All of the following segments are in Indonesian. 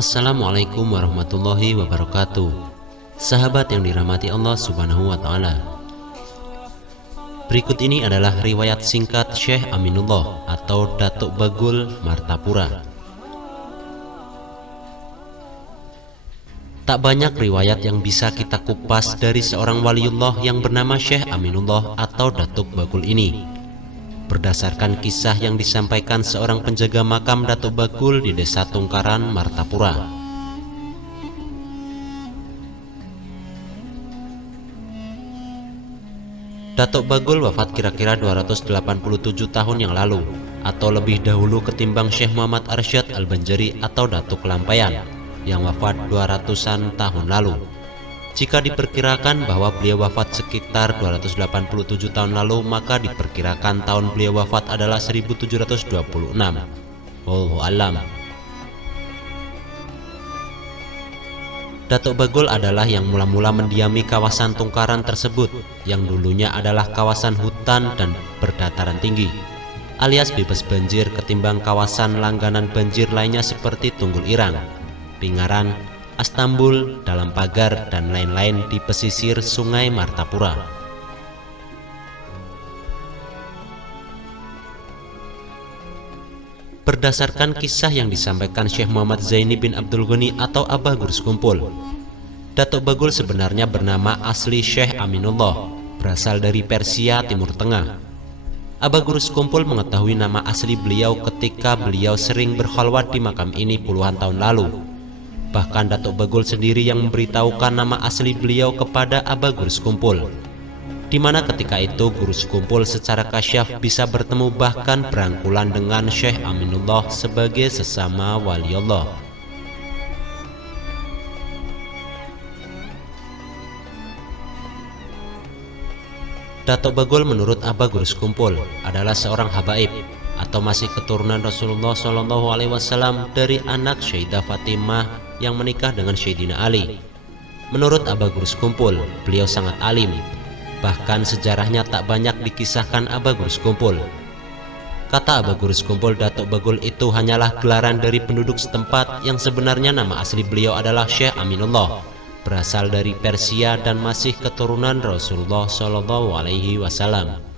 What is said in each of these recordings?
Assalamualaikum warahmatullahi wabarakatuh. Sahabat yang dirahmati Allah Subhanahu wa Ta'ala, berikut ini adalah riwayat singkat Syekh Aminullah atau Datuk Bagul Martapura. Tak banyak riwayat yang bisa kita kupas dari seorang waliullah yang bernama Syekh Aminullah atau Datuk Bagul ini. Berdasarkan kisah yang disampaikan seorang penjaga makam Datuk Bagul di Desa Tungkaran, Martapura. Datuk Bagul wafat kira-kira 287 tahun yang lalu, atau lebih dahulu ketimbang Syekh Muhammad Arsyad Al-Banjari atau Datuk Lampayan yang wafat 200-an tahun lalu. Jika diperkirakan bahwa beliau wafat sekitar 287 tahun lalu, maka diperkirakan tahun beliau wafat adalah 1726. Wallahu a'lam. Datuk Bagul adalah yang mula-mula mendiami kawasan Tungkaran tersebut, yang dulunya adalah kawasan hutan dan berdataran tinggi, alias bebas banjir ketimbang kawasan langganan banjir lainnya seperti Tunggul Irang, Pingaran, Astambul, Dalam Pagar, dan lain-lain di pesisir Sungai Martapura. Berdasarkan kisah yang disampaikan Syekh Muhammad Zaini bin Abdul Ghani atau Abah Gurus Kumpul, Datuk Bagul sebenarnya bernama asli Syekh Aminullah, berasal dari Persia Timur Tengah. Abah Gurus Kumpul mengetahui nama asli beliau ketika beliau sering berkhalwat di makam ini puluhan tahun lalu. Bahkan Datuk Bagul sendiri yang memberitahukan nama asli beliau kepada Abah Gurus Kumpul, di mana ketika itu Gurus Kumpul secara kasyaf bisa bertemu bahkan berangkulan dengan Syekh Aminullah sebagai sesama wali Allah. Datuk Bagul menurut Abah Gurus Kumpul adalah seorang habaib atau masih keturunan Rasulullah SAW dari anak Syaidah Fatimah yang menikah dengan Sayyidina Ali. Menurut Abah Gurus Kumpul, beliau sangat alim. Bahkan sejarahnya tak banyak dikisahkan Abah Gurus Kumpul. Kata Abah Gurus Kumpul, Datuk Bagul itu hanyalah gelaran dari penduduk setempat yang sebenarnya nama asli beliau adalah Syekh Aminullah, berasal dari Persia dan masih keturunan Rasulullah SAW.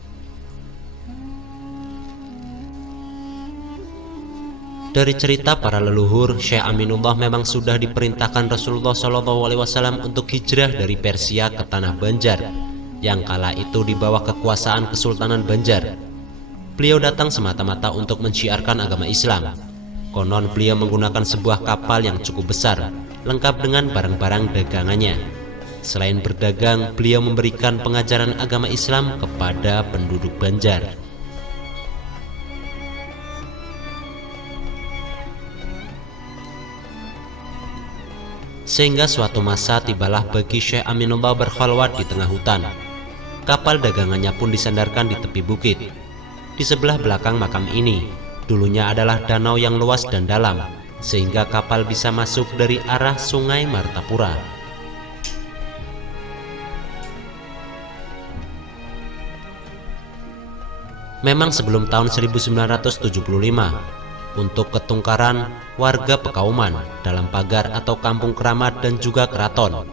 Dari cerita para leluhur, Syekh Aminullah memang sudah diperintahkan Rasulullah SAW untuk hijrah dari Persia ke tanah Banjar, yang kala itu di bawah kekuasaan Kesultanan Banjar. Beliau datang semata-mata untuk menciarkan agama Islam. Konon beliau menggunakan sebuah kapal yang cukup besar, lengkap dengan barang-barang dagangannya. Selain berdagang, beliau memberikan pengajaran agama Islam kepada penduduk Banjar. Sehingga suatu masa tibalah bagi Syekh Aminullah berkhalwat di tengah hutan. Kapal dagangannya pun disandarkan di tepi bukit. Di sebelah belakang makam ini dulunya adalah danau yang luas dan dalam, sehingga kapal bisa masuk dari arah Sungai Martapura. Memang sebelum tahun 1975, untuk ketungkaran warga Pekauman, Dalam Pagar atau Kampung Keramat dan juga Keraton,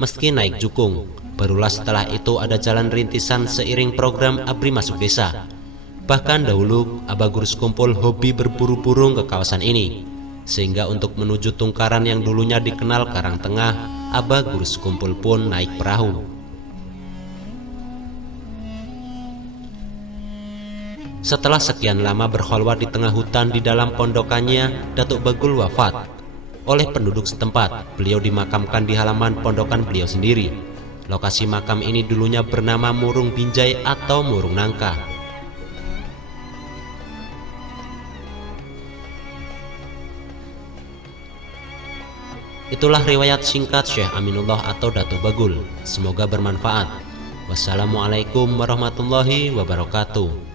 meski naik jukung, barulah setelah itu ada jalan rintisan seiring program ABRI masuk desa. Bahkan dahulu Abah Gurus Kumpul hobi berburu burung ke kawasan ini, sehingga untuk menuju Tungkaran yang dulunya dikenal Karangtengah, Abah Gurus Kumpul pun naik perahu. Setelah sekian lama berkhalwat di tengah hutan di dalam pondokannya, Datuk Bagul wafat. Oleh penduduk setempat, beliau dimakamkan di halaman pondokan beliau sendiri. Lokasi makam ini dulunya bernama Murung Binjai atau Murung Nangka. Itulah riwayat singkat Syekh Aminullah atau Datuk Bagul. Semoga bermanfaat. Wassalamualaikum warahmatullahi wabarakatuh.